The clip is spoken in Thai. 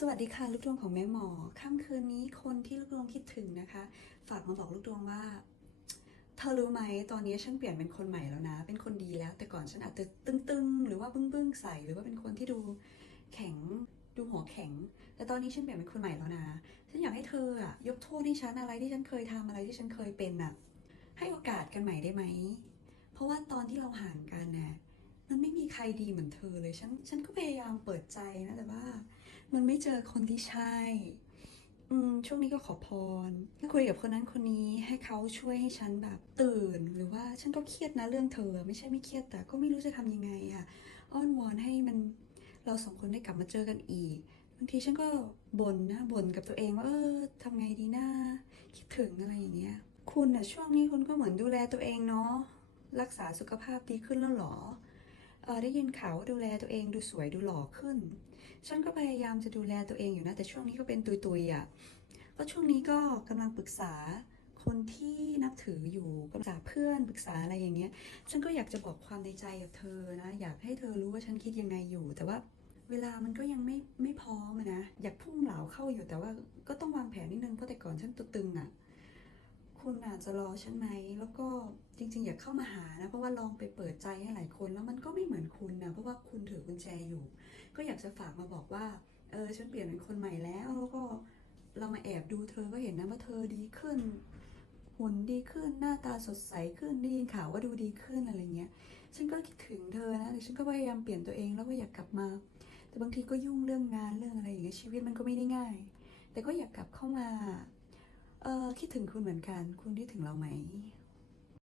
สวัสดีค่ะลูกดวงของแม่หมอค่ำคืนนี้คนที่ลูกดวงคิดถึงนะคะ ฝากมาบอกลูกดวงว่า เธอรู้ไหมตอนนี้ฉันเปลี่ยนเป็นคนใหม่แล้วนะ เป็นคนดีแล้ว แต่ก่อนฉันอาจจะตึงๆ หรือว่าบึ้งๆใส่หรือว่าเป็นคนที่ดูแข็งดูหัวแข็ง แต่ตอนนี้ฉันเปลี่ยนเป็นคนใหม่แล้วนะฉันอยากให้เธออะยกโทษให้ฉันอะไรที่ฉันเคยทำอะไรที่ฉันเคยเป็นอะให้โอกาสกันใหม่ได้ไหมเพราะว่าตอนที่เราห่างกัน ดีเหมือนเธอเลย ฉัน ฉันก็พยายามเปิดใจนะ แต่ว่า มันไม่เจอคนที่ใช่ อืม ช่วงนี้ก็ขอพรก็คุยกับคนนั้นคนนี้ให้เขาช่วยให้ฉันแบบตื่น หรือว่าฉันก็เครียดนะเรื่องเธอ ไม่ใช่ไม่เครียดแต่ก็ไม่รู้จะทำยังไงอะอ้อนวอนให้มันเราสองคนได้กลับมาเจอกันอีกบางทีฉันก็บ่นนะบ่นกับตัวเองว่าเออทำไงดีนะคิดถึงอะไรอย่างเงี้ย คุณอะช่วงนี้คุณก็เหมือนดูแลตัวเองเนาะรักษาสุขภาพดีขึ้นแล้วหรอ ได้ยินข่าวว่าดูแลตัวเองดูสวยดูหล่อขึ้น ฉันก็พยายามจะดูแลตัวเองอยู่นะ แต่ช่วงนี้ก็เป็นตุยๆอะก็ช่วงนี้ก็กำลังปรึกษาคนที่นับถืออยู่ปรึกษาเพื่อนปรึกษาอะไรอย่างเงี้ย ฉันก็อยากจะบอกความในใจกับเธอนะ อยากให้เธอรู้ว่าฉันคิดยังไงอยู่ แต่ว่าเวลามันก็ยังไม่ไม่พร้อมนะ อยากพุ่งเหลาเข้าอยู่แต่ว่าก็ต้องวางแผนนิดนึงเพราะแต่ก่อนฉันตัวตึงอะคุณ อาจจะรอฉันไหม แล้วก็จริง ๆ อยากเข้ามาหานะ เพราะว่าลองไปเปิดใจให้หลายคน แล้วมันก็ไม่เหมือนคุณนะเพราะว่าคุณถือกุญแจอยู่ ก็อยากจะฝากมาบอกว่าเออฉันเปลี่ยนเป็นคนใหม่แล้ว แล้วก็เรามาแอบดูเธอก็เห็นนะว่าเธอดีขึ้นหุ่นดีขึ้นหน้าตาสดใสขึ้นได้ยินข่าวว่าดูดีขึ้นอะไรเงี้ย ฉันก็คิดถึงเธอนะแต่ฉันก็พยายามเปลี่ยนตัวเองแล้วก็อยากกลับมา แต่บางทีก็ยุ่งเรื่องงานเรื่องอะไรอย่างเงี้ยชีวิตมันก็ไม่ได้ง่าย แต่ก็อยากกลับเข้ามา เออคิดถึงคุณเหมือนกัน คุณคิดถึงเราไหม